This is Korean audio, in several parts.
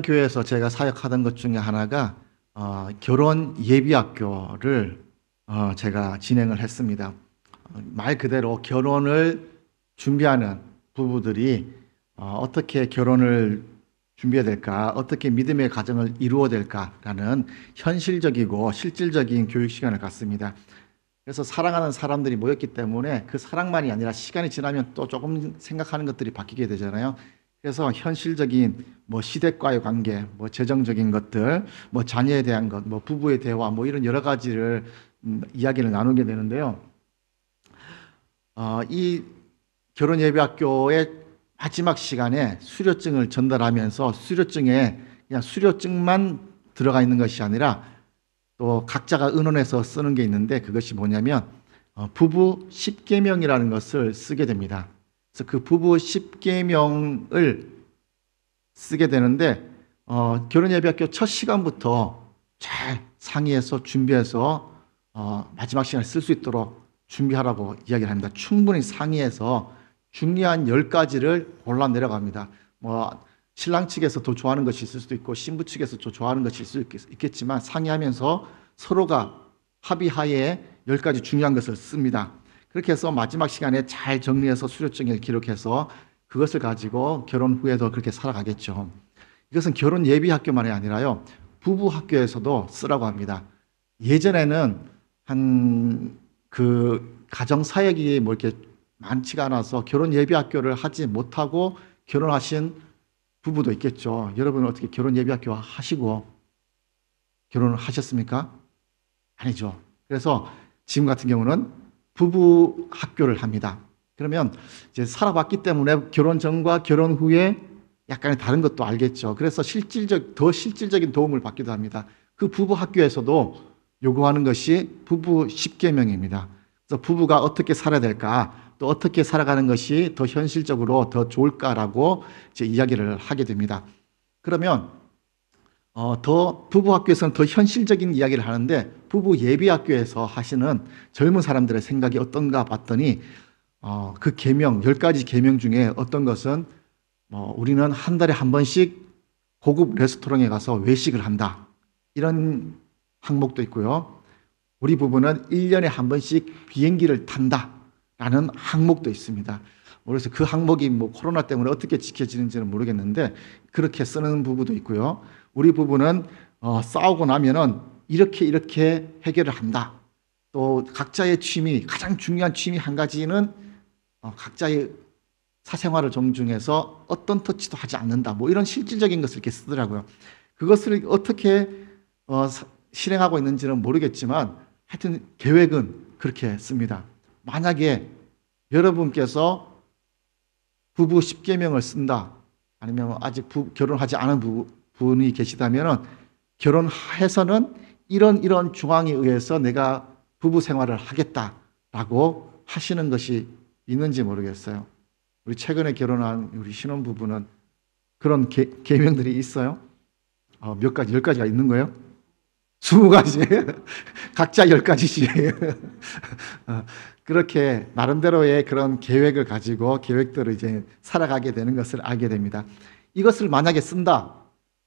한양교회에서 제가 사역하던 것 중에 하나가 결혼 예비학교를 제가 진행을 했습니다. 말 그대로 결혼을 준비하는 부부들이 어떻게 결혼을 준비해야 될까, 어떻게 믿음의 가정을 이루어야 될까라는 현실적이고 실질적인 교육 시간을 갖습니다. 그래서 사랑하는 사람들이 모였기 때문에 그 사랑만이 아니라 시간이 지나면 또 조금 생각하는 것들이 바뀌게 되잖아요. 그래서 현실적인 시댁과의 관계, 재정적인 것들, 자녀에 대한 것, 부부의 대화, 이런 여러 가지를 이야기를 나누게 되는데요. 이 결혼예비학교의 마지막 시간에 수료증을 전달하면서 수료증에 그냥 수료증만 들어가 있는 것이 아니라 또 각자가 의논해서 쓰는 게 있는데, 그것이 뭐냐면 부부 10계명이라는 것을 쓰게 됩니다. 그래서 그 부부 10계명을 쓰게 되는데 결혼예비학교 첫 시간부터 잘 상의해서 준비해서 마지막 시간에 쓸 수 있도록 준비하라고 이야기를 합니다. 충분히 상의해서 중요한 10가지를 골라 내려갑니다. 신랑 측에서 더 좋아하는 것이 있을 수도 있고 신부 측에서 더 좋아하는 것이 있을 수 있겠지만 상의하면서 서로가 합의하에 10가지 중요한 것을 씁니다. 그렇게 해서 마지막 시간에 잘 정리해서 수료증을 기록해서 그것을 가지고 결혼 후에도 그렇게 살아가겠죠. 이것은 결혼 예비 학교만이 아니라요, 부부 학교에서도 쓰라고 합니다. 예전에는 가정 사역이 이렇게 많지가 않아서 결혼 예비 학교를 하지 못하고 결혼하신 부부도 있겠죠. 여러분은 어떻게 결혼 예비 학교 하시고 결혼을 하셨습니까? 아니죠. 그래서 지금 같은 경우는 부부 학교를 합니다. 그러면 이제 살아봤기 때문에 결혼 전과 결혼 후에 약간의 다른 것도 알겠죠. 그래서 더 실질적인 도움을 받기도 합니다. 그 부부 학교에서도 요구하는 것이 부부 10계명입니다. 그래서 부부가 어떻게 살아야 될까, 또 어떻게 살아가는 것이 더 현실적으로 더 좋을까라고 이제 이야기를 하게 됩니다. 그러면 부부 학교에서는 더 현실적인 이야기를 하는데, 부부 예비 학교에서 하시는 젊은 사람들의 생각이 어떤가 봤더니 그 계명 10가지 계명 중에 어떤 것은 우리는 한 달에 한 번씩 고급 레스토랑에 가서 외식을 한다, 이런 항목도 있고요. 우리 부부는 1년에 한 번씩 비행기를 탄다 라는 항목도 있습니다. 그래서 그 항목이 코로나 때문에 어떻게 지켜지는지는 모르겠는데 그렇게 쓰는 부부도 있고요. 우리 부부는 싸우고 나면은 이렇게 해결을 한다. 또 각자의 취미, 가장 중요한 취미 한 가지는 각자의 사생활을 존중해서 어떤 터치도 하지 않는다. 이런 실질적인 것을 이렇게 쓰더라고요. 그것을 어떻게 실행하고 있는지는 모르겠지만 하여튼 계획은 그렇게 씁니다. 만약에 여러분께서 부부 10계명을 쓴다, 아니면 아직 결혼하지 않은 분이 계시다면 결혼해서는 이런 조항에 의해서 내가 부부 생활을 하겠다라고 하시는 것이 있는지 모르겠어요. 우리 최근에 결혼한 우리 신혼부부는 그런 계명들이 있어요? 몇 가지, 10가지가 있는 거예요? 20가지. 각자 10가지씩. 그렇게 나름대로의 그런 계획을 가지고 계획대로 이제 살아가게 되는 것을 알게 됩니다. 이것을 만약에 쓴다,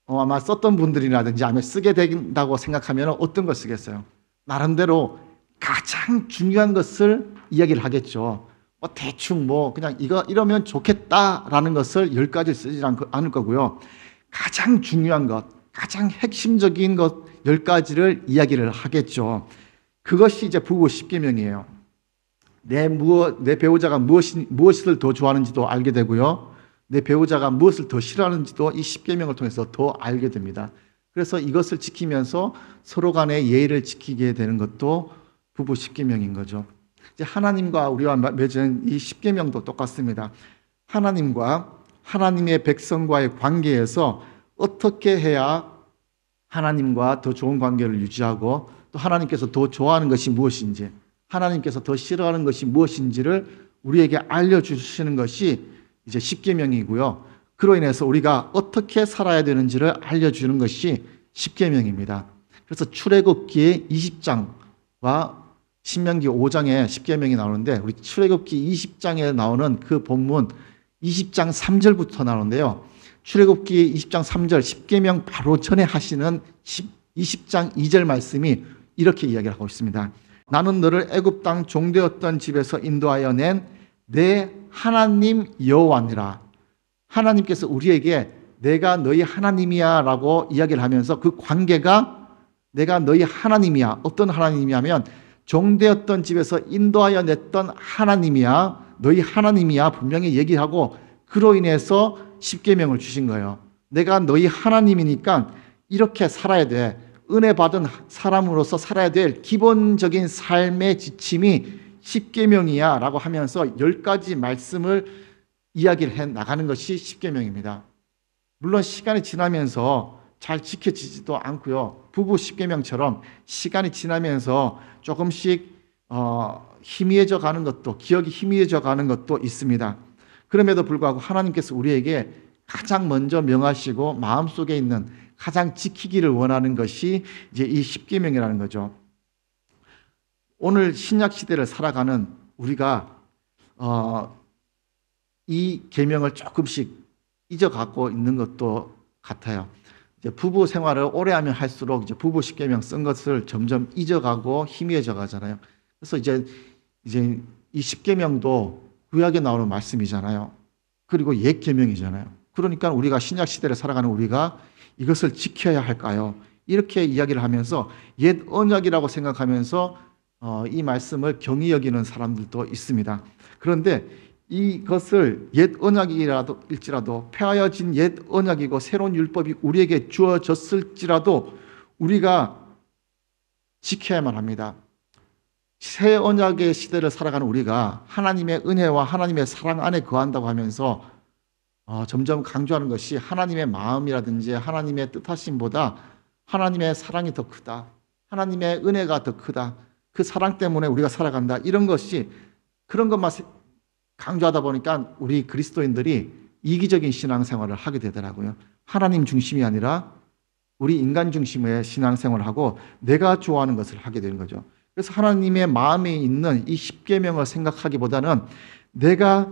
아마 썼던 분들이라든지 아니면 쓰게 된다고 생각하면 어떤 걸 쓰겠어요? 나름대로 가장 중요한 것을 이야기를 하겠죠. 대충 그냥 이러면 좋겠다라는 것을 10가지 쓰지 않을 거고요. 가장 중요한 것, 가장 핵심적인 것 10가지를 이야기를 하겠죠. 그것이 이제 부부 10계명이에요. 내 배우자가 무엇을 더 좋아하는지도 알게 되고요. 내 배우자가 무엇을 더 싫어하는지도 이 10계명을 통해서 더 알게 됩니다. 그래서 이것을 지키면서 서로 간의 예의를 지키게 되는 것도 부부 10계명인 거죠. 이제 하나님과 우리와 맺은 이 10계명도 똑같습니다. 하나님과 하나님의 백성과의 관계에서 어떻게 해야 하나님과 더 좋은 관계를 유지하고, 또 하나님께서 더 좋아하는 것이 무엇인지, 하나님께서 더 싫어하는 것이 무엇인지를 우리에게 알려주시는 것이 이제 10계명이고요. 그로 인해서 우리가 어떻게 살아야 되는지를 알려주는 것이 10계명입니다. 그래서 출애굽기 20장과 신명기 5장에 10계명이 나오는데, 우리 출애굽기 20장에 나오는 그 본문 20장 3절부터 나오는데요. 출애굽기 20장 3절 십계명 바로 전에 하시는 20장 2절 말씀이 이렇게 이야기를 하고 있습니다. 나는 너를 애굽 땅 종되었던 집에서 인도하여 낸 내 하나님 여호와니라. 하나님께서 우리에게 내가 너희 하나님이야 라고 이야기를 하면서 그 관계가 내가 너희 하나님이야. 어떤 하나님이냐면 종되었던 집에서 인도하여 냈던 하나님이야. 너희 하나님이야. 분명히 얘기하고 그로 인해서 십계명을 주신 거예요. 내가 너희 하나님이니까 이렇게 살아야 돼. 은혜 받은 사람으로서 살아야 될 기본적인 삶의 지침이 십계명이야 라고 하면서 10가지 말씀을 이야기를 해 나가는 것이 십계명입니다. 물론 시간이 지나면서 잘 지켜지지도 않고요. 부부 십계명처럼 시간이 지나면서 조금씩 희미해져 가는 것도, 기억이 희미해져 가는 것도 있습니다. 그럼에도 불구하고 하나님께서 우리에게 가장 먼저 명하시고 마음속에 있는 가장 지키기를 원하는 것이 이제 이 십계명이라는 거죠. 오늘 신약 시대를 살아가는 우리가 이 계명을 조금씩 잊어가고 있는 것도 같아요. 이제 부부 생활을 오래 하면 할수록 이제 부부 십계명 쓴 것을 점점 잊어가고 희미해져 가잖아요. 그래서 이제 이 십계명도 구약에 나오는 말씀이잖아요. 그리고 옛 계명이잖아요. 그러니까 우리가 신약 시대를 살아가는 우리가 이것을 지켜야 할까요? 이렇게 이야기를 하면서 옛 언약이라고 생각하면서 이 말씀을 경히 여기는 사람들도 있습니다. 그런데 이것을 옛 언약일지라도 폐하여진 옛 언약이고 새로운 율법이 우리에게 주어졌을지라도 우리가 지켜야만 합니다. 새 언약의 시대를 살아가는 우리가 하나님의 은혜와 하나님의 사랑 안에 거한다고 하면서 점점 강조하는 것이 하나님의 마음이라든지 하나님의 뜻하심보다 하나님의 사랑이 더 크다. 하나님의 은혜가 더 크다. 그 사랑 때문에 우리가 살아간다. 이런 것이 그런 것만 강조하다 보니까 우리 그리스도인들이 이기적인 신앙생활을 하게 되더라고요. 하나님 중심이 아니라 우리 인간 중심의 신앙생활을 하고 내가 좋아하는 것을 하게 되는 거죠. 그래서 하나님의 마음에 있는 이 십계명을 생각하기보다는 내가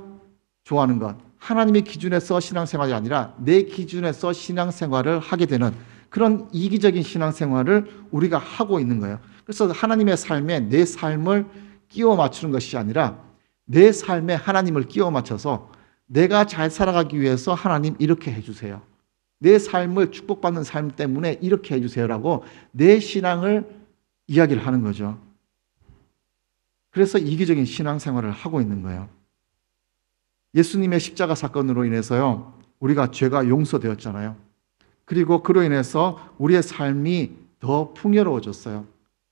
좋아하는 것, 하나님의 기준에서 신앙생활이 아니라 내 기준에서 신앙생활을 하게 되는 그런 이기적인 신앙생활을 우리가 하고 있는 거예요. 그래서 하나님의 삶에 내 삶을 끼워 맞추는 것이 아니라 내 삶에 하나님을 끼워 맞춰서 내가 잘 살아가기 위해서 하나님 이렇게 해주세요. 내 삶을 축복받는 삶 때문에 이렇게 해주세요라고 내 신앙을 이야기를 하는 거죠. 그래서 이기적인 신앙생활을 하고 있는 거예요. 예수님의 십자가 사건으로 인해서요, 우리가 죄가 용서되었잖아요. 그리고 그로 인해서 우리의 삶이 더 풍요로워졌어요.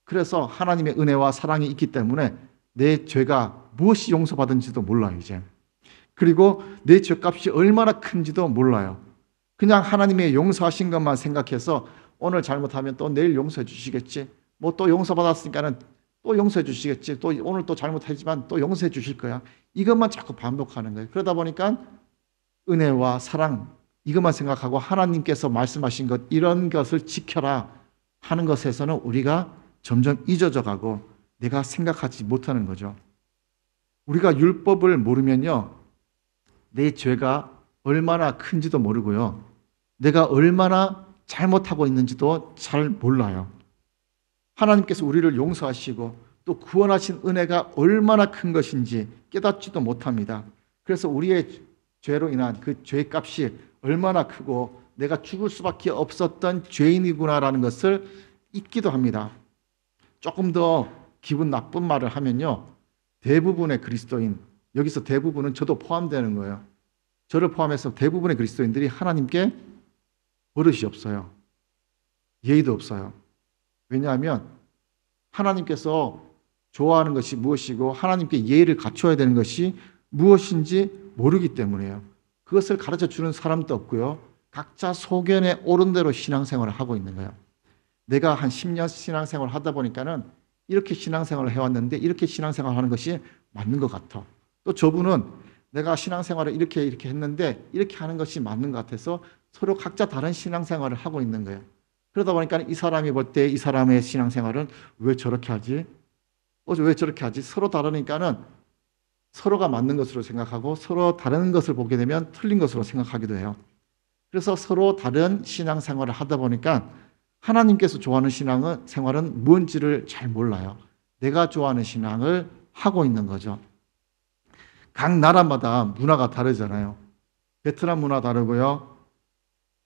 그래서 하나님의 은혜와 사랑이 있기 때문에 내 죄가 무엇이 용서받은지도 몰라요, 이제. 그리고 내 죄값이 얼마나 큰지도 몰라요. 그냥 하나님의 용서하신 것만 생각해서 오늘 잘못하면 또 내일 용서해 주시겠지. 뭐 또 용서받았으니까는 또 용서해 주시겠지. 또 오늘 또 잘못했지만 또 용서해 주실 거야. 이것만 자꾸 반복하는 거예요. 그러다 보니까 은혜와 사랑 이것만 생각하고 하나님께서 말씀하신 것 이런 것을 지켜라 하는 것에서는 우리가 점점 잊어져 가고 내가 생각하지 못하는 거죠. 우리가 율법을 모르면요, 내 죄가 얼마나 큰지도 모르고요, 내가 얼마나 잘못하고 있는지도 잘 몰라요. 하나님께서 우리를 용서하시고 또 구원하신 은혜가 얼마나 큰 것인지 깨닫지도 못합니다. 그래서 우리의 죄로 인한 그 죄값이 얼마나 크고 내가 죽을 수밖에 없었던 죄인이구나라는 것을 잊기도 합니다. 조금 더 기분 나쁜 말을 하면요, 대부분의 그리스도인, 여기서 대부분은 저도 포함되는 거예요. 저를 포함해서 대부분의 그리스도인들이 하나님께 버릇이 없어요. 예의도 없어요. 왜냐하면 하나님께서 좋아하는 것이 무엇이고 하나님께 예의를 갖춰야 되는 것이 무엇인지 모르기 때문이에요. 그것을 가르쳐 주는 사람도 없고요, 각자 소견에 옳은 대로 신앙생활을 하고 있는 거예요. 내가 한 10년 신앙생활을 하다 보니까는 이렇게 신앙생활을 해왔는데 이렇게 신앙생활을 하는 것이 맞는 것 같아. 또 저분은 내가 신앙생활을 이렇게 했는데 이렇게 하는 것이 맞는 것 같아서 서로 각자 다른 신앙생활을 하고 있는 거예요. 그러다 보니까 이 사람이 볼 때 이 사람의 신앙생활은 왜 저렇게 하지? 왜 저렇게 하지? 서로 다르니까는 서로가 맞는 것으로 생각하고 서로 다른 것을 보게 되면 틀린 것으로 생각하기도 해요. 그래서 서로 다른 신앙생활을 하다 보니까 하나님께서 좋아하는 생활은 뭔지를 잘 몰라요. 내가 좋아하는 신앙을 하고 있는 거죠. 각 나라마다 문화가 다르잖아요. 베트남 문화 다르고요.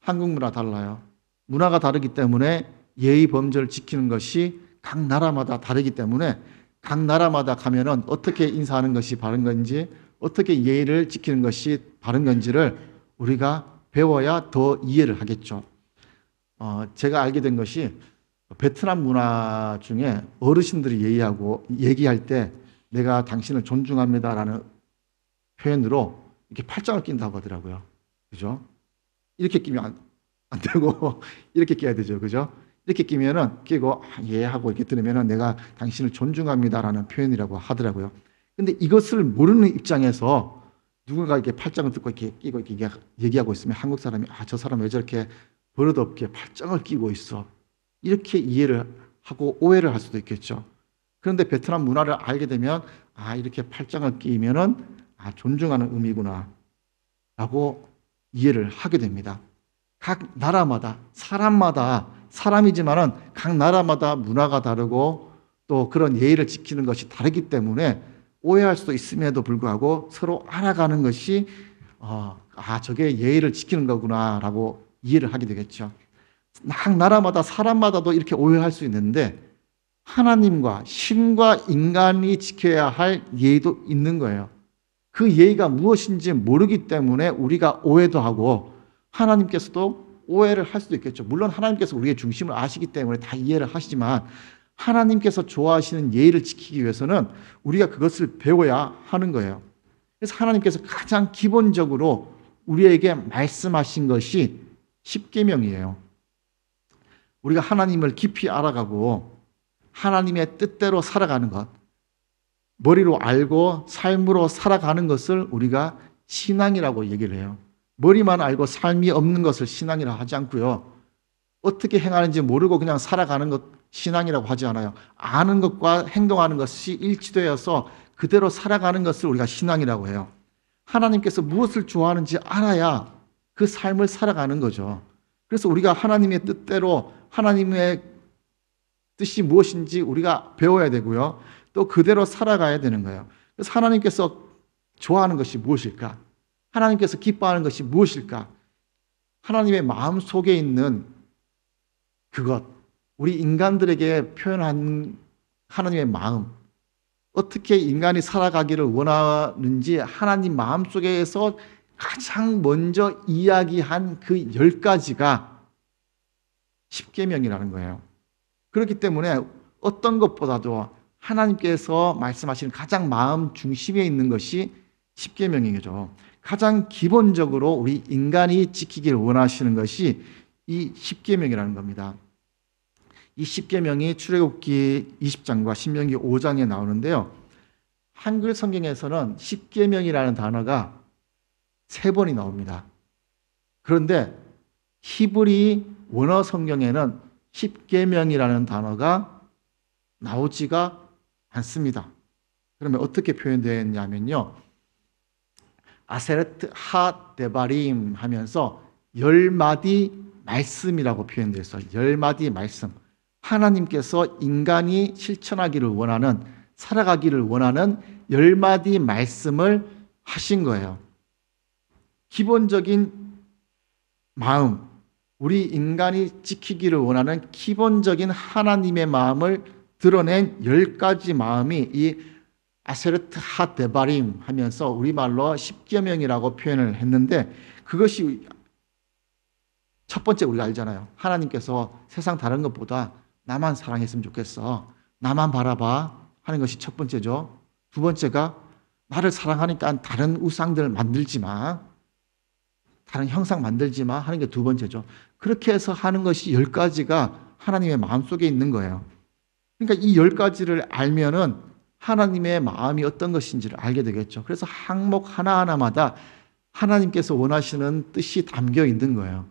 한국 문화 달라요. 문화가 다르기 때문에 예의 범절을 지키는 것이 각 나라마다 다르기 때문에 각 나라마다 가면은 어떻게 인사하는 것이 바른 건지, 어떻게 예의를 지키는 것이 바른 건지를 우리가 배워야 더 이해를 하겠죠. 제가 알게 된 것이 베트남 문화 중에 어르신들이 얘기할 때 내가 당신을 존중합니다라는 표현으로 이렇게 팔짱을 낀다고 하더라고요. 그죠? 이렇게 끼면 안 되고 이렇게 끼야 되죠. 그죠? 이렇게 끼고 예 하고 이렇게 들으면은 내가 당신을 존중합니다라는 표현이라고 하더라고요. 근데 이것을 모르는 입장에서 누군가 이렇게 팔짱을 듣고 이렇게 끼고 이렇게 얘기하고 있으면 한국 사람이 저 사람 왜 저렇게 버릇없게 팔짱을 끼고 있어? 이렇게 이해를 하고 오해를 할 수도 있겠죠. 그런데 베트남 문화를 알게 되면 이렇게 팔짱을 끼면은 존중하는 의미구나 라고 이해를 하게 됩니다. 각 나라마다 사람마다 사람이지만은 각 나라마다 문화가 다르고 또 그런 예의를 지키는 것이 다르기 때문에 오해할 수도 있음에도 불구하고 서로 알아가는 것이 저게 예의를 지키는 거구나라고 이해를 하게 되겠죠. 각 나라마다 사람마다도 이렇게 오해할 수 있는데 하나님과 신과 인간이 지켜야 할 예의도 있는 거예요. 그 예의가 무엇인지 모르기 때문에 우리가 오해도 하고 하나님께서도 오해를 할 수도 있겠죠. 물론 하나님께서 우리의 중심을 아시기 때문에 다 이해를 하시지만 하나님께서 좋아하시는 예의를 지키기 위해서는 우리가 그것을 배워야 하는 거예요. 그래서 하나님께서 가장 기본적으로 우리에게 말씀하신 것이 십계명이에요. 우리가 하나님을 깊이 알아가고 하나님의 뜻대로 살아가는 것, 머리로 알고 삶으로 살아가는 것을 우리가 신앙이라고 얘기를 해요. 머리만 알고 삶이 없는 것을 신앙이라고 하지 않고요. 어떻게 행하는지 모르고 그냥 살아가는 것 신앙이라고 하지 않아요. 아는 것과 행동하는 것이 일치되어서 그대로 살아가는 것을 우리가 신앙이라고 해요. 하나님께서 무엇을 좋아하는지 알아야 그 삶을 살아가는 거죠. 그래서 우리가 하나님의 뜻대로 하나님의 뜻이 무엇인지 우리가 배워야 되고요. 또 그대로 살아가야 되는 거예요. 그래서 하나님께서 좋아하는 것이 무엇일까? 하나님께서 기뻐하는 것이 무엇일까? 하나님의 마음 속에 있는 그것, 우리 인간들에게 표현한 하나님의 마음, 어떻게 인간이 살아가기를 원하는지 하나님 마음 속에서 가장 먼저 이야기한 그 10가지가 십계명이라는 거예요. 그렇기 때문에 어떤 것보다도 하나님께서 말씀하시는 가장 마음 중심에 있는 것이 십계명이죠. 가장 기본적으로 우리 인간이 지키기를 원하시는 것이 이 십계명이라는 겁니다. 이 십계명이 출애굽기 20장과 신명기 5장에 나오는데요. 한글 성경에서는 십계명이라는 단어가 3번이 나옵니다. 그런데 히브리 원어 성경에는 십계명이라는 단어가 나오지가 않습니다. 그러면 어떻게 표현되어 있냐면요. 아세르트 하 데바림 하면서 10마디 말씀이라고 표현되어 있어요. 10마디 말씀. 하나님께서 인간이 실천하기를 원하는, 살아가기를 원하는 10마디 말씀을 하신 거예요. 기본적인 마음, 우리 인간이 지키기를 원하는 기본적인 하나님의 마음을 드러낸 10가지 마음이 이 아세르트 하 데바림 하면서 우리말로 십계명이라고 표현을 했는데, 그것이 첫 번째 우리가 알잖아요. 하나님께서 세상 다른 것보다 나만 사랑했으면 좋겠어, 나만 바라봐 하는 것이 첫 번째죠. 두 번째가 나를 사랑하니까 다른 우상들 만들지 마, 다른 형상 만들지 마 하는 게 두 번째죠. 그렇게 해서 하는 것이 10가지가 하나님의 마음속에 있는 거예요. 그러니까 이 10가지를 알면은 하나님의 마음이 어떤 것인지를 알게 되겠죠. 그래서 항목 하나하나마다 하나님께서 원하시는 뜻이 담겨 있는 거예요.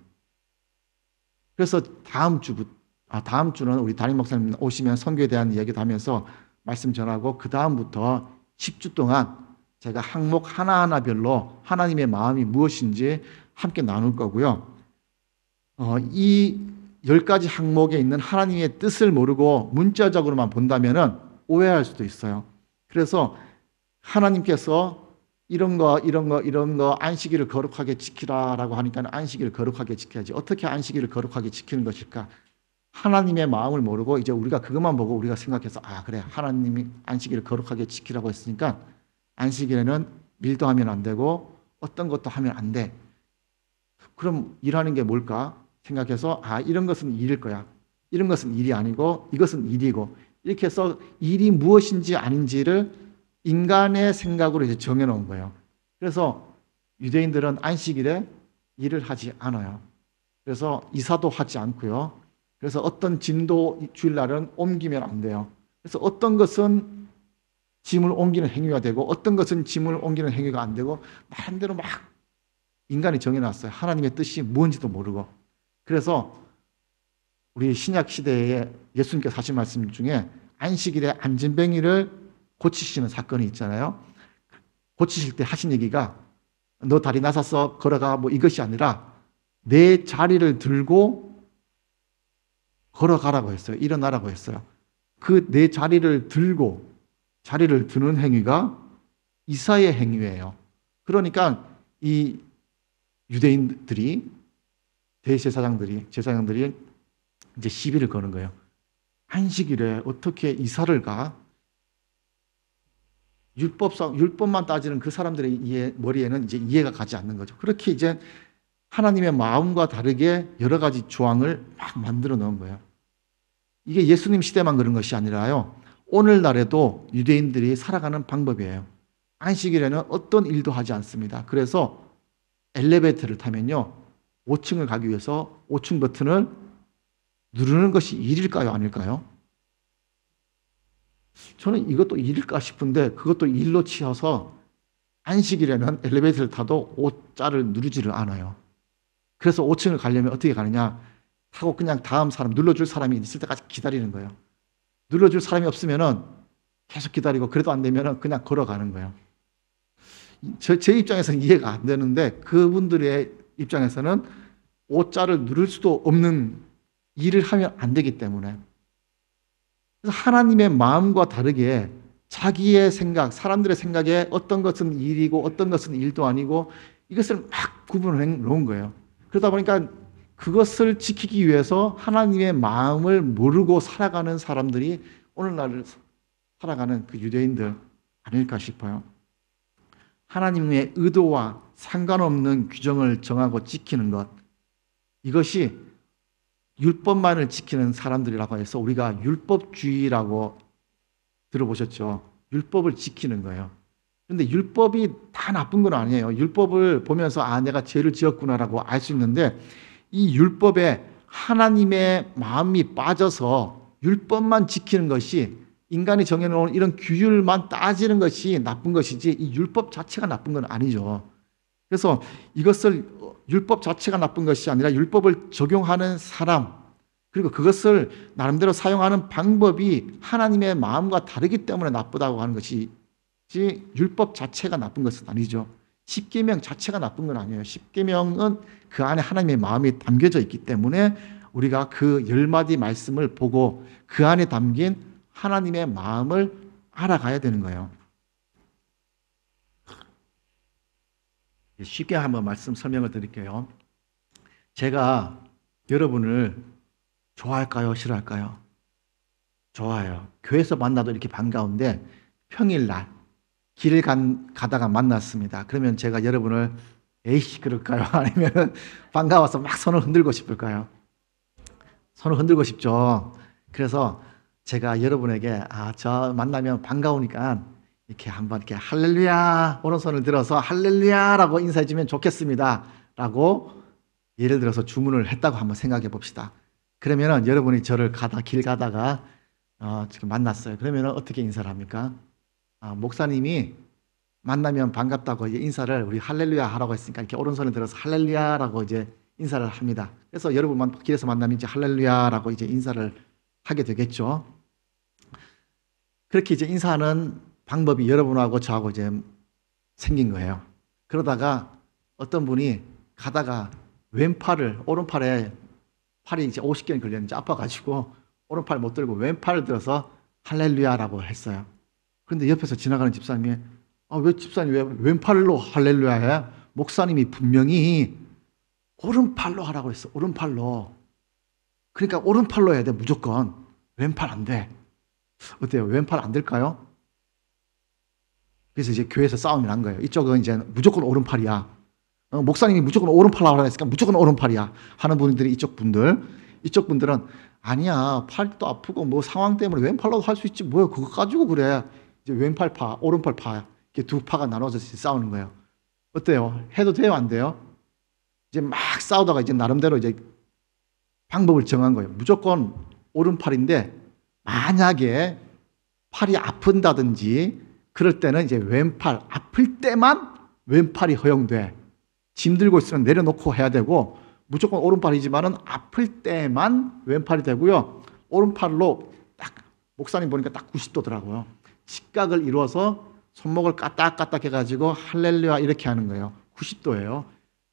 그래서 다음 주는 우리 담임 목사님 오시면 선교에 대한 이야기도 하면서 말씀 전하고, 그 다음부터 10주 동안 제가 항목 하나하나별로 하나님의 마음이 무엇인지 함께 나눌 거고요. 이 10가지 항목에 있는 하나님의 뜻을 모르고 문자적으로만 본다면은 오해할 수도 있어요. 그래서 하나님께서 이런 거 안식일을 거룩하게 지키라라고 하니까 안식일을 거룩하게 지켜야지. 어떻게 안식일을 거룩하게 지키는 것일까? 하나님의 마음을 모르고 이제 우리가 그것만 보고 우리가 생각해서 그래, 하나님이 안식일을 거룩하게 지키라고 했으니까 안식일에는 일도 하면 안 되고 어떤 것도 하면 안 돼. 그럼 일하는 게 뭘까? 생각해서 이런 것은 일일 거야. 이런 것은 일이 아니고 이것은 일이고, 이렇게 해서 일이 무엇인지 아닌지를 인간의 생각으로 이제 정해놓은 거예요. 그래서 유대인들은 안식일에 일을 하지 않아요. 그래서 이사도 하지 않고요. 그래서 어떤 짐도 주일날은 옮기면 안 돼요. 그래서 어떤 것은 짐을 옮기는 행위가 되고 어떤 것은 짐을 옮기는 행위가 안 되고 나름대로 막 인간이 정해놨어요. 하나님의 뜻이 뭔지도 모르고. 그래서 우리 신약 시대에 예수님께서 하신 말씀 중에 안식일에 안진뱅이를 고치시는 사건이 있잖아요. 고치실 때 하신 얘기가 너 다리 나서서 걸어가 뭐 이것이 아니라 내 자리를 들고 걸어가라고 했어요. 일어나라고 했어요. 그 내 자리를 들고 자리를 드는 행위가 이사의 행위예요. 그러니까 이 유대인들이 제사장들이 이제 시비를 거는 거예요. 안식일에 어떻게 이사를 가? 율법만 따지는 그 사람들의 머리에는 이제 이해가 가지 않는 거죠. 그렇게 이제 하나님의 마음과 다르게 여러 가지 조항을 막 만들어 놓은 거예요. 이게 예수님 시대만 그런 것이 아니라요. 오늘날에도 유대인들이 살아가는 방법이에요. 안식일에는 어떤 일도 하지 않습니다. 그래서 엘리베이터를 타면요. 5층을 가기 위해서 5층 버튼을 누르는 것이 일일까요? 아닐까요? 저는 이것도 일일까 싶은데 그것도 일로 치어서 안식일에는 엘리베이터를 타도 5자를 누르지를 않아요. 그래서 5층을 가려면 어떻게 가느냐? 타고 그냥 다음 사람, 눌러줄 사람이 있을 때까지 기다리는 거예요. 눌러줄 사람이 없으면은 계속 기다리고 그래도 안 되면은 그냥 걸어가는 거예요. 제 입장에서는 이해가 안 되는데 그분들의 입장에서는 5자를 누를 수도 없는 일을 하면 안 되기 때문에. 그래서 하나님의 마음과 다르게 자기의 생각, 사람들의 생각에 어떤 것은 일이고 어떤 것은 일도 아니고 이것을 막 구분해 놓은 거예요. 그러다 보니까 그것을 지키기 위해서 하나님의 마음을 모르고 살아가는 사람들이 오늘날 살아가는 그 유대인들 아닐까 싶어요. 하나님의 의도와 상관없는 규정을 정하고 지키는 것, 이것이 율법만을 지키는 사람들이라고 해서 우리가 율법주의라고 들어보셨죠? 율법을 지키는 거예요. 근데 율법이 다 나쁜 건 아니에요. 율법을 보면서 내가 죄를 지었구나라고 알 수 있는데 이 율법에 하나님의 마음이 빠져서 율법만 지키는 것이, 인간이 정해놓은 이런 규율만 따지는 것이 나쁜 것이지 이 율법 자체가 나쁜 건 아니죠. 그래서 이것을 율법 자체가 나쁜 것이 아니라 율법을 적용하는 사람, 그리고 그것을 나름대로 사용하는 방법이 하나님의 마음과 다르기 때문에 나쁘다고 하는 것이지 율법 자체가 나쁜 것은 아니죠. 십계명 자체가 나쁜 건 아니에요. 십계명은 그 안에 하나님의 마음이 담겨져 있기 때문에 우리가 그 10마디 말씀을 보고 그 안에 담긴 하나님의 마음을 알아가야 되는 거예요. 쉽게 한번 말씀 설명을 드릴게요. 제가 여러분을 좋아할까요? 싫어할까요? 좋아요. 교회에서 만나도 이렇게 반가운데 평일날 길을 가다가 만났습니다. 그러면 제가 여러분을 에이씨 그럴까요? 아니면 반가워서 막 손을 흔들고 싶을까요? 손을 흔들고 싶죠. 그래서 제가 여러분에게 저 만나면 반가우니까 이렇게 한번 이렇게 할렐루야, 오른손을 들어서 할렐루야라고 인사해 주면 좋겠습니다 라고 예를 들어서 주문을 했다고 한번 생각해 봅시다. 그러면은 여러분이 저를 길 가다가 지금 만났어요. 그러면은 어떻게 인사를 합니까? 목사님이 만나면 반갑다고 이제 인사를 우리 할렐루야 하라고 했으니까 이렇게 오른손을 들어서 할렐루야라고 이제 인사를 합니다. 그래서 여러분 길에서 만나면 이제 할렐루야라고 이제 인사를 하게 되겠죠. 그렇게 이제 인사하는 방법이 여러분하고 저하고 이제 생긴 거예요. 그러다가 어떤 분이 가다가 오른팔에 팔이 이제 50개는 걸렸는지 아파가지고 오른팔 못 들고 왼팔을 들어서 할렐루야라고 했어요. 그런데 옆에서 지나가는 집사님이 왜 집사님 왜 왼팔로 할렐루야 해? 목사님이 분명히 오른팔로 하라고 했어. 오른팔로. 그러니까 오른팔로 해야 돼. 무조건. 왼팔 안 돼. 어때요? 왼팔 안 될까요? 그래서 이제 교회에서 싸움이 난 거예요. 이쪽은 이제 무조건 오른팔이야. 목사님이 무조건 오른팔로 하라고 했으니까 무조건 오른팔이야 하는 분들이 이쪽 분들은 아니야, 팔도 아프고 뭐 상황 때문에 왼팔로도 할 수 있지 뭐야 그거 가지고 그래. 이제 왼팔파 오른팔파 이렇게 두 파가 나눠서 싸우는 거예요. 어때요? 해도 돼요 안 돼요? 이제 막 싸우다가 이제 나름대로 이제 방법을 정한 거예요. 무조건 오른팔인데 만약에 팔이 아픈다든지 그럴 때는 이제 왼팔 아플 때만 왼팔이 허용돼. 짐 들고 있으면 내려놓고 해야 되고 무조건 오른팔이지만은 아플 때만 왼팔이 되고요. 오른팔로 딱 목사님 보니까 딱 90도더라고요. 직각을 이루어서 손목을 까딱까딱 해가지고 할렐루야 이렇게 하는 거예요. 90도예요.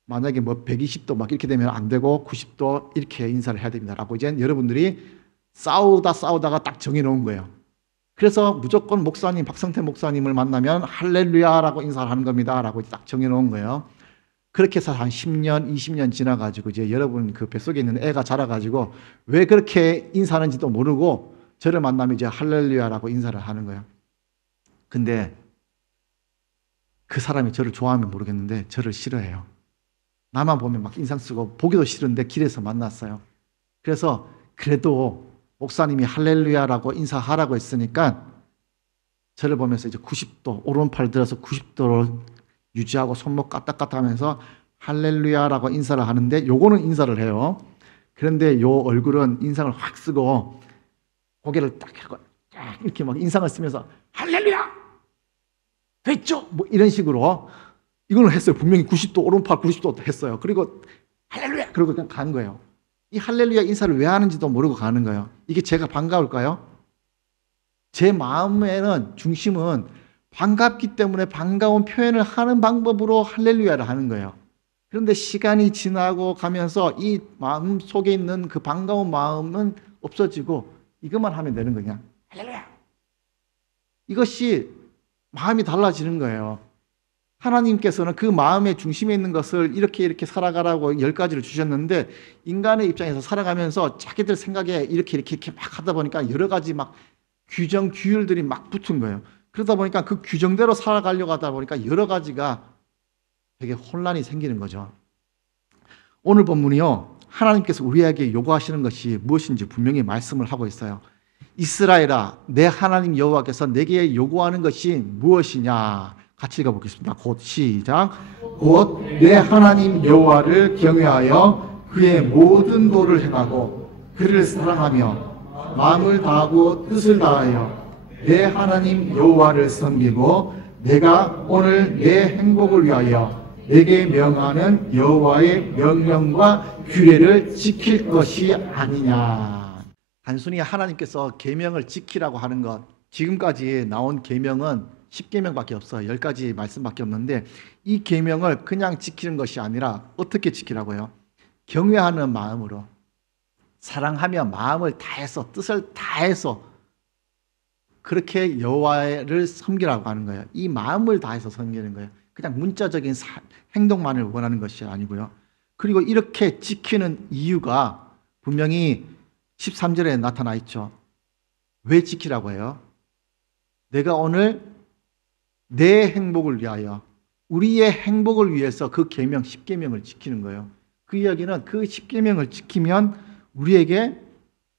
만약에 뭐 120도 막 이렇게 되면 안 되고 90도 이렇게 인사를 해야 됩니다라고 이제 여러분들이 싸우다가 딱 정해놓은 거예요. 그래서 무조건 목사님 박성태 목사님을 만나면 할렐루야라고 인사를 하는 겁니다라고 딱 정해놓은 거예요. 그렇게 해서 한 10년, 20년 지나가지고 이제 여러분 그 뱃속에 있는 애가 자라가지고 왜 그렇게 인사하는지도 모르고 저를 만나면 이제 할렐루야라고 인사를 하는 거예요. 근데 그 사람이 저를 좋아하면 모르겠는데 저를 싫어해요. 나만 보면 막 인상 쓰고 보기도 싫은데 길에서 만났어요. 그래서 그래도 목사님이 할렐루야라고 인사하라고 했으니까 저를 보면서 이제 90도 오른팔 들어서 90도로 유지하고 손목 까딱까딱하면서 할렐루야라고 인사를 하는데 요거는 인사를 해요. 그런데 요 얼굴은 인상을 확 쓰고 고개를 딱 하고 이렇게 막 인상을 쓰면서 할렐루야 됐죠? 뭐 이런 식으로 이걸 했어요. 분명히 90도 오른팔 90도 했어요. 그리고 할렐루야 그러고 그냥 간 거예요. 이 할렐루야 인사를 왜 하는지도 모르고 가는 거예요. 이게 제가 반가울까요? 제 마음에는 중심은 반갑기 때문에 반가운 표현을 하는 방법으로 할렐루야를 하는 거예요. 그런데 시간이 지나고 가면서 이 마음 속에 있는 그 반가운 마음은 없어지고 이것만 하면 되는 거냐? 할렐루야. 이것이 마음이 달라지는 거예요. 하나님께서는 그 마음의 중심에 있는 것을 이렇게 살아가라고 10가지를 주셨는데 인간의 입장에서 살아가면서 자기들 생각에 이렇게 막 하다 보니까 여러 가지 막 규정, 규율들이 막 붙은 거예요. 그러다 보니까 그 규정대로 살아가려고 하다 보니까 여러 가지가 되게 혼란이 생기는 거죠. 오늘 본문이요. 하나님께서 우리에게 요구하시는 것이 무엇인지 분명히 말씀을 하고 있어요. 이스라엘아, 내 하나님 여호와께서 내게 요구하는 것이 무엇이냐? 같이 읽어보겠습니다. 곧 시작. 곧 내 하나님 여호와를 경외하여 그의 모든 도를 행하고 그를 사랑하며 마음을 다하고 뜻을 다하여 내 하나님 여호와를 섬기고 내가 오늘 내 행복을 위하여 내게 명하는 여호와의 명령과 규례를 지킬 것이 아니냐. 단순히 하나님께서 계명을 지키라고 하는 것, 지금까지 나온 계명은 10계명밖에 없어요. 10가지 말씀밖에 없는데 이 계명을 그냥 지키는 것이 아니라 어떻게 지키라고요? 경외하는 마음으로, 사랑하며 마음을 다해서, 뜻을 다해서 그렇게 여호와를 섬기라고 하는 거예요. 이 마음을 다해서 섬기는 거예요. 그냥 문자적인 행동만을 원하는 것이 아니고요. 그리고 이렇게 지키는 이유가 분명히 13절에 나타나 있죠. 왜 지키라고 해요? 내가 오늘 내 행복을 위하여, 우리의 행복을 위해서 그 계명 10계명을 지키는 거예요. 그 이야기는 그 10계명을 지키면 우리에게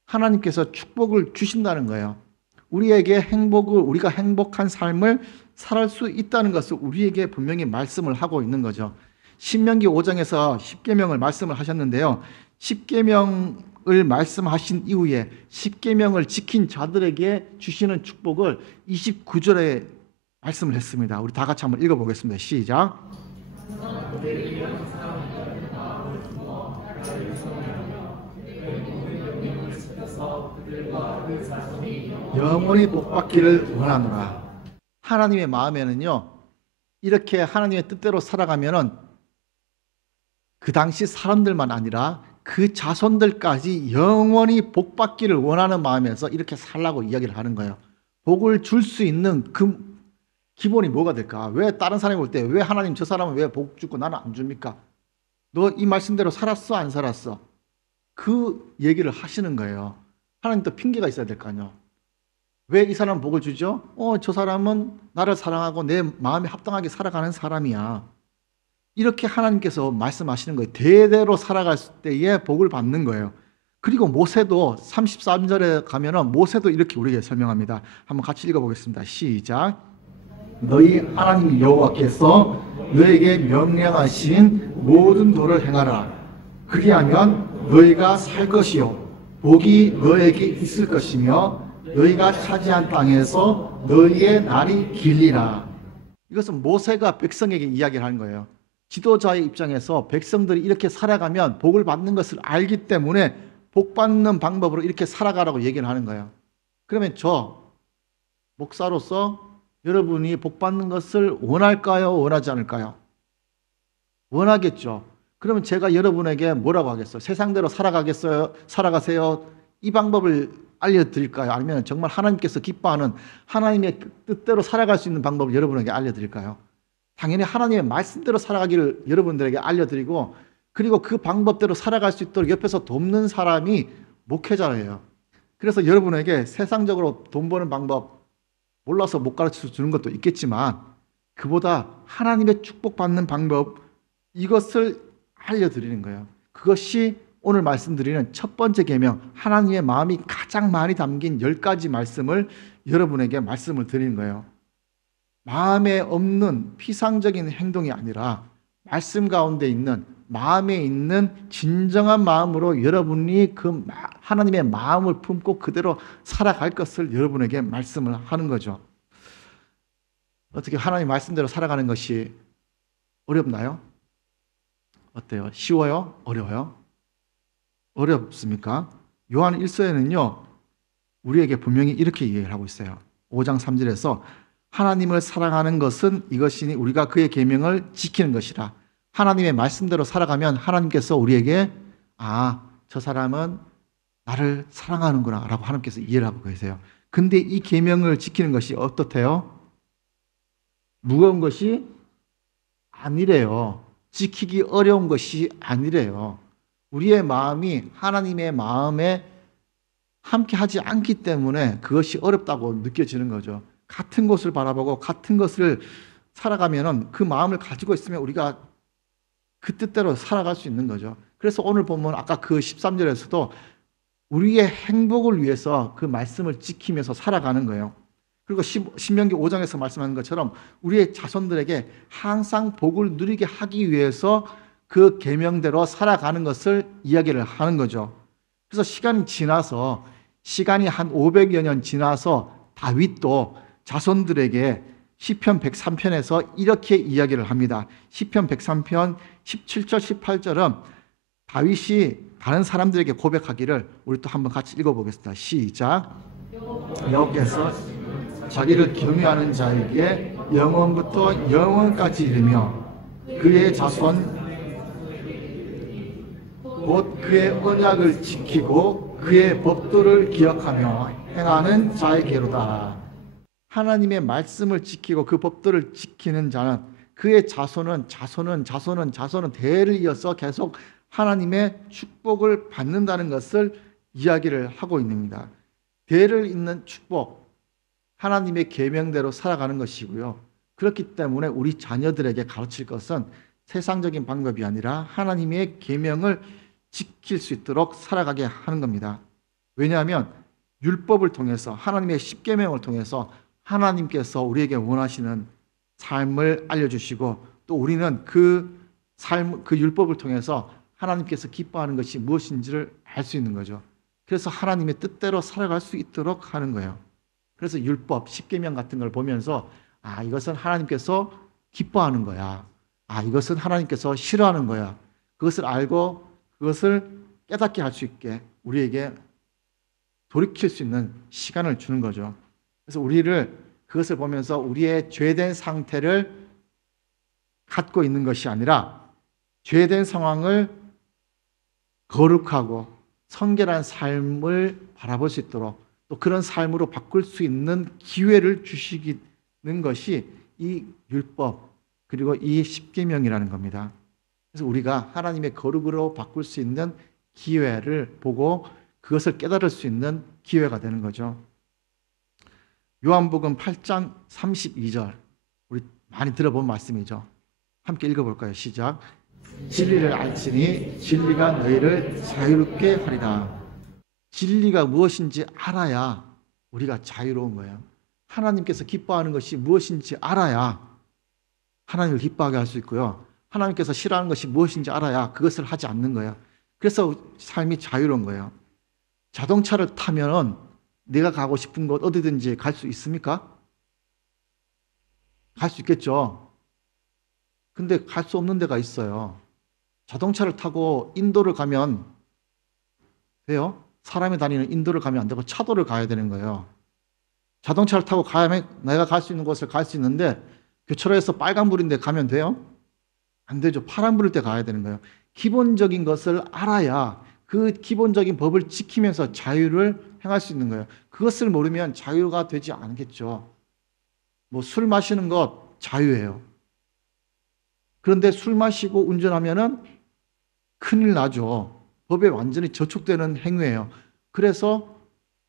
하나님께서 축복을 주신다는 거예요. 우리에게 우리가 행복한 삶을 살 수 있다는 것을 우리에게 분명히 말씀을 하고 있는 거죠. 신명기 5장에서 10계명을 말씀을 하셨는데요. 10계명을 말씀하신 이후에 10계명을 지킨 자들에게 주시는 축복을 29절에 말씀을 했습니다. 우리 다 같이 한번 읽어보겠습니다. 시작. 영원히 복받기를 원하노라. 하나님의 마음에는요, 이렇게 하나님의 뜻대로 살아가면은 그 당시 사람들만 아니라 그 자손들까지 영원히 복 받기를 원하는 마음에서 이렇게 살라고 이야기를 하는 거예요. 복을 줄 수 있는 그 기본이 뭐가 될까? 왜 다른 사람이 볼 때 왜 하나님 저 사람은 왜 복 주고 나는 안 줍니까? 너 이 말씀대로 살았어 안 살았어? 그 얘기를 하시는 거예요. 하나님도 핑계가 있어야 될 거 아니에요. 왜 이 사람 복을 주죠? 저 사람은 나를 사랑하고 내 마음에 합당하게 살아가는 사람이야. 이렇게 하나님께서 말씀하시는 거예요. 대대로 살아갈 때에 복을 받는 거예요. 그리고 모세도 33절에 가면은 모세도 이렇게 우리에게 설명합니다. 한번 같이 읽어보겠습니다. 시작. 너희 하나님 여호와께서 너에게 명령하신 모든 도를 행하라. 그리하면 너희가 살 것이요 복이 너에게 있을 것이며 너희가 차지한 땅에서 너희의 날이 길리라. 이것은 모세가 백성에게 이야기를 하는 거예요. 지도자의 입장에서 백성들이 이렇게 살아가면 복을 받는 것을 알기 때문에 복 받는 방법으로 이렇게 살아가라고 얘기를 하는 거예요. 그러면 저 목사로서 여러분이 복 받는 것을 원할까요? 원하지 않을까요? 원하겠죠. 그러면 제가 여러분에게 뭐라고 하겠어요? 세상대로 살아가겠어요? 살아가세요? 이 방법을 알려드릴까요? 아니면 정말 하나님께서 기뻐하는 하나님의 뜻대로 살아갈 수 있는 방법을 여러분에게 알려드릴까요? 당연히 하나님의 말씀대로 살아가기를 여러분들에게 알려드리고, 그리고 그 방법대로 살아갈 수 있도록 옆에서 돕는 사람이 목회자예요. 그래서 여러분에게 세상적으로 돈 버는 방법 몰라서 못 가르쳐 주는 것도 있겠지만, 그보다 하나님의 축복받는 방법, 이것을 알려드리는 거예요. 그것이 오늘 말씀드리는 첫 번째 계명, 하나님의 마음이 가장 많이 담긴 10가지 말씀을 여러분에게 말씀을 드리는 거예요. 마음에 없는 피상적인 행동이 아니라 말씀 가운데 있는 마음에 있는 진정한 마음으로 여러분이 그 하나님의 마음을 품고 그대로 살아갈 것을 여러분에게 말씀을 하는 거죠. 어떻게 하나님 말씀대로 살아가는 것이 어렵나요? 어때요? 쉬워요? 어려워요? 어렵습니까? 요한 1서에는요 우리에게 분명히 이렇게 얘기를 하고 있어요. 5장 3절에서 하나님을 사랑하는 것은 이것이니 우리가 그의 계명을 지키는 것이라. 하나님의 말씀대로 살아가면 하나님께서 우리에게 저 사람은 나를 사랑하는구나 라고 하나님께서 이해를 하고 계세요. 근데 이 계명을 지키는 것이 어떻대요? 무거운 것이 아니래요. 지키기 어려운 것이 아니래요. 우리의 마음이 하나님의 마음에 함께 하지 않기 때문에 그것이 어렵다고 느껴지는 거죠. 같은 곳을 바라보고 같은 것을 살아가면 그 마음을 가지고 있으면 우리가 그 뜻대로 살아갈 수 있는 거죠. 그래서 오늘 보면 아까 그 13절에서도 우리의 행복을 위해서 그 말씀을 지키면서 살아가는 거예요. 그리고 신명기 5장에서 말씀하는 것처럼 우리의 자손들에게 항상 복을 누리게 하기 위해서 그 계명대로 살아가는 것을 이야기를 하는 거죠. 그래서 시간이 한 500여 년 지나서 다윗도 자손들에게 시편 103편에서 이렇게 이야기를 합니다. 시편 103편 17절 18절은 다윗이 다른 사람들에게 고백하기를 우리 또 한번 같이 읽어보겠습니다. 시작. 여호와께서 자기를 경외하는 자에게 영원부터 영원까지 이르며 그의 자손 곧 그의 언약을 지키고 그의 법도를 기억하며 행하는 자에게로다. 하나님의 말씀을 지키고 그 법도를 지키는 자는 그의 자손은 대를 이어서 계속 하나님의 축복을 받는다는 것을 이야기를 하고 있습니다. 대를 잇는 축복, 하나님의 계명대로 살아가는 것이고요. 그렇기 때문에 우리 자녀들에게 가르칠 것은 세상적인 방법이 아니라 하나님의 계명을 지킬 수 있도록 살아가게 하는 겁니다. 왜냐하면 율법을 통해서 하나님의 십계명을 통해서 하나님께서 우리에게 원하시는 삶을 알려주시고 또 우리는 그 율법을 통해서 하나님께서 기뻐하는 것이 무엇인지를 알 수 있는 거죠. 그래서 하나님의 뜻대로 살아갈 수 있도록 하는 거예요. 그래서 율법, 십계명 같은 걸 보면서 이것은 하나님께서 기뻐하는 거야. 이것은 하나님께서 싫어하는 거야. 그것을 알고 그것을 깨닫게 할 수 있게 우리에게 돌이킬 수 있는 시간을 주는 거죠. 그래서 우리를 그것을 보면서 우리의 죄된 상태를 갖고 있는 것이 아니라 죄된 상황을 거룩하고 성결한 삶을 바라볼 수 있도록 또 그런 삶으로 바꿀 수 있는 기회를 주시는 것이 이 율법 그리고 이 십계명이라는 겁니다. 그래서 우리가 하나님의 거룩으로 바꿀 수 있는 기회를 보고 그것을 깨달을 수 있는 기회가 되는 거죠. 요한복음 8장 32절 우리 많이 들어본 말씀이죠. 함께 읽어볼까요? 시작. 진리를 알지니 진리가 너희를 자유롭게 하리라. 진리가 무엇인지 알아야 우리가 자유로운 거예요. 하나님께서 기뻐하는 것이 무엇인지 알아야 하나님을 기뻐하게 할 수 있고요. 하나님께서 싫어하는 것이 무엇인지 알아야 그것을 하지 않는 거예요. 그래서 삶이 자유로운 거예요. 자동차를 타면은 내가 가고 싶은 곳 어디든지 갈 수 있습니까? 갈 수 있겠죠. 근데 갈 수 없는 데가 있어요. 자동차를 타고 인도를 가면 돼요? 사람이 다니는 인도를 가면 안 되고 차도를 가야 되는 거예요. 자동차를 타고 가면 내가 갈 수 있는 곳을 갈 수 있는데 교차로에서 빨간불인데 가면 돼요? 안 되죠. 파란불일 때 가야 되는 거예요. 기본적인 것을 알아야 그 기본적인 법을 지키면서 자유를 행할 수 있는 거예요. 그것을 모르면 자유가 되지 않겠죠. 뭐 술 마시는 것 자유예요. 그런데 술 마시고 운전하면은 큰일 나죠. 법에 완전히 저촉되는 행위예요. 그래서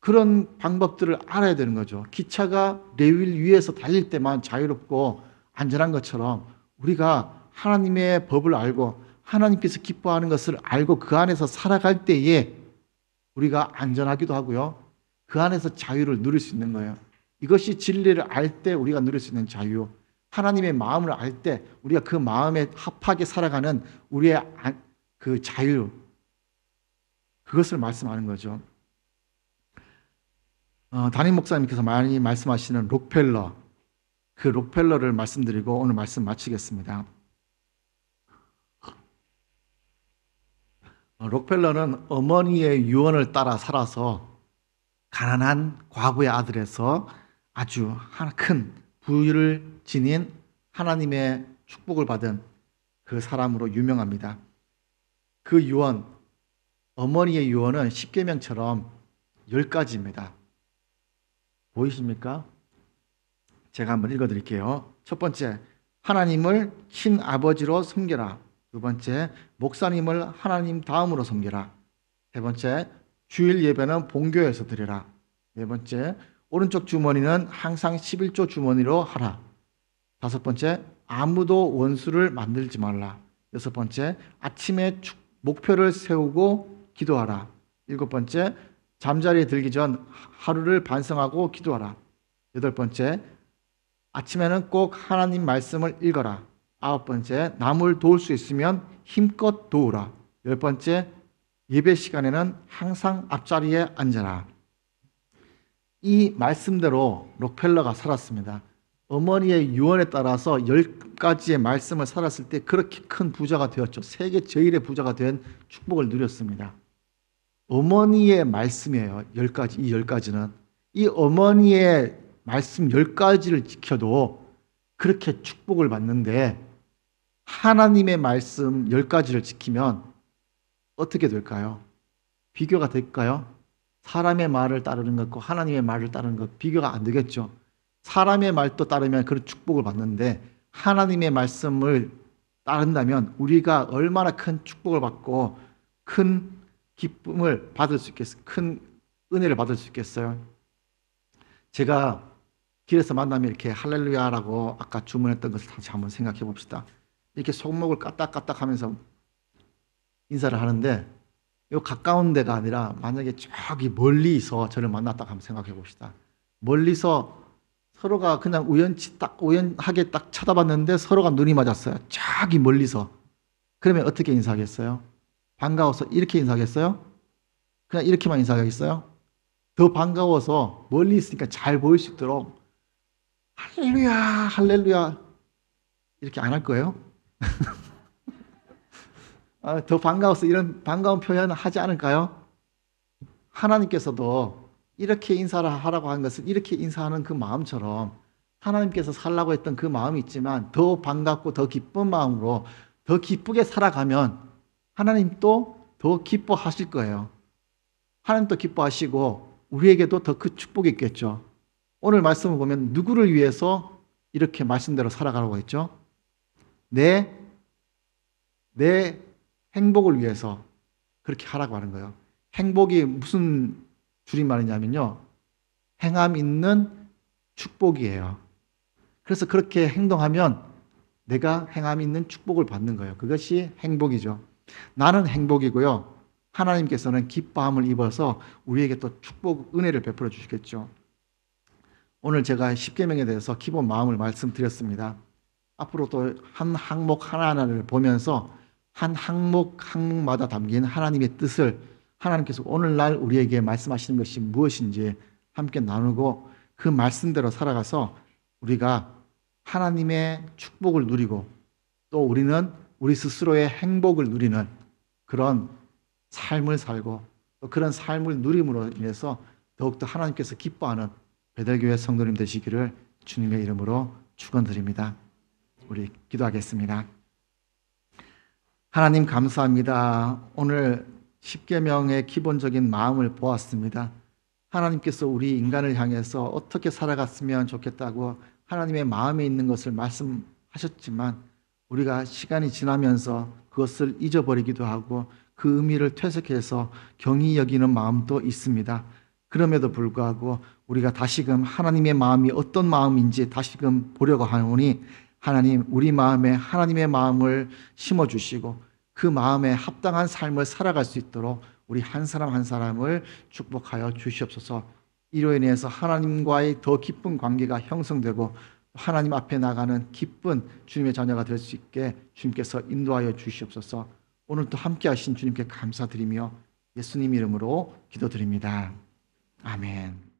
그런 방법들을 알아야 되는 거죠. 기차가 레일 위에서 달릴 때만 자유롭고 안전한 것처럼 우리가 하나님의 법을 알고 하나님께서 기뻐하는 것을 알고 그 안에서 살아갈 때에 우리가 안전하기도 하고요. 그 안에서 자유를 누릴 수 있는 거예요. 이것이 진리를 알 때 우리가 누릴 수 있는 자유. 하나님의 마음을 알 때 우리가 그 마음에 합하게 살아가는 우리의 그 자유. 그것을 말씀하는 거죠. 담임 목사님께서 많이 말씀하시는 록펠러. 그 록펠러를 말씀드리고 오늘 말씀 마치겠습니다. 록펠러는 어머니의 유언을 따라 살아서 가난한 과부의 아들에서 아주 큰 부유를 지닌 하나님의 축복을 받은 그 사람으로 유명합니다. 그 유언, 어머니의 유언은 십계명처럼 10가지입니다. 보이십니까? 제가 한번 읽어드릴게요. 첫 번째, 하나님을 친아버지로 섬겨라. 두 번째, 목사님을 하나님 다음으로 섬겨라. 세 번째, 주일 예배는 본교에서 드려라. 네 번째, 오른쪽 주머니는 항상 11조 주머니로 하라. 다섯 번째, 아무도 원수를 만들지 말라. 여섯 번째, 아침에 목표를 세우고 기도하라. 일곱 번째, 잠자리에 들기 전 하루를 반성하고 기도하라. 여덟 번째, 아침에는 꼭 하나님 말씀을 읽어라. 아홉 번째, 남을 도울 수 있으면 힘껏 도우라. 열 번째, 예배 시간에는 항상 앞자리에 앉아라. 이 말씀대로 록펠러가 살았습니다. 어머니의 유언에 따라서 10가지의 말씀을 살았을 때 그렇게 큰 부자가 되었죠. 세계 제일의 부자가 된 축복을 누렸습니다. 어머니의 말씀이에요. 10가지, 이 10가지는. 이 어머니의 말씀 10가지를 지켜도 그렇게 축복을 받는데 하나님의 말씀 10가지를 지키면 어떻게 될까요? 비교가 될까요? 사람의 말을 따르는 것과 하나님의 말을 따르는 것 비교가 안 되겠죠. 사람의 말도 따르면 그런 축복을 받는데 하나님의 말씀을 따른다면 우리가 얼마나 큰 축복을 받고 큰 기쁨을 받을 수 있겠어요? 큰 은혜를 받을 수 있겠어요? 제가 길에서 만나면 이렇게 할렐루야라고 아까 주문했던 것을 다시 한번 생각해 봅시다. 이렇게 손목을 까딱까딱 하면서 인사를 하는데 이 가까운 데가 아니라 만약에 저기 멀리서 저를 만났다 한번 생각해 봅시다. 멀리서 서로가 그냥 우연하게 딱 쳐다봤는데 서로가 눈이 맞았어요. 저기 멀리서. 그러면 어떻게 인사하겠어요? 반가워서 이렇게 인사하겠어요? 그냥 이렇게만 인사하겠어요? 더 반가워서 멀리 있으니까 잘 보일 수 있도록 할렐루야, 할렐루야 이렇게 안 할 거예요? 더 반가워서 이런 반가운 표현을 하지 않을까요? 하나님께서도 이렇게 인사를 하라고 한 것은 이렇게 인사하는 그 마음처럼 하나님께서 살라고 했던 그 마음이 있지만 더 반갑고 더 기쁜 마음으로 더 기쁘게 살아가면 하나님도 더 기뻐하실 거예요. 하나님도 기뻐하시고 우리에게도 더 그 축복이 있겠죠. 오늘 말씀을 보면 누구를 위해서 이렇게 말씀대로 살아가라고 했죠? 내 행복을 위해서 그렇게 하라고 하는 거예요. 행복이 무슨 줄임말이냐면요. 행함 있는 축복이에요. 그래서 그렇게 행동하면 내가 행함 있는 축복을 받는 거예요. 그것이 행복이죠. 나는 행복이고요. 하나님께서는 기뻐함을 입어서 우리에게 또 축복, 은혜를 베풀어 주시겠죠. 오늘 제가 십계명에 대해서 기본 마음을 말씀드렸습니다. 앞으로 또 한 항목 하나하나를 보면서 한 항목마다 담긴 하나님의 뜻을 하나님께서 오늘날 우리에게 말씀하시는 것이 무엇인지 함께 나누고 그 말씀대로 살아가서 우리가 하나님의 축복을 누리고 또 우리는 우리 스스로의 행복을 누리는 그런 삶을 살고 또 그런 삶을 누림으로 인해서 더욱더 하나님께서 기뻐하는 베델교회 성도님 되시기를 주님의 이름으로 축원드립니다. 우리 기도하겠습니다. 하나님 감사합니다. 오늘 십계명의 기본적인 마음을 보았습니다. 하나님께서 우리 인간을 향해서 어떻게 살아갔으면 좋겠다고 하나님의 마음에 있는 것을 말씀하셨지만 우리가 시간이 지나면서 그것을 잊어버리기도 하고 그 의미를 퇴색해서 경히 여기는 마음도 있습니다. 그럼에도 불구하고 우리가 다시금 하나님의 마음이 어떤 마음인지 다시금 보려고 하오니 하나님, 우리 마음에 하나님의 마음을 심어주시고 그 마음에 합당한 삶을 살아갈 수 있도록 우리 한 사람 한 사람을 축복하여 주시옵소서. 이로 인해서 하나님과의 더 깊은 관계가 형성되고 하나님 앞에 나가는 기쁜 주님의 자녀가 될 수 있게 주님께서 인도하여 주시옵소서. 오늘도 함께 하신 주님께 감사드리며 예수님 이름으로 기도드립니다. 아멘.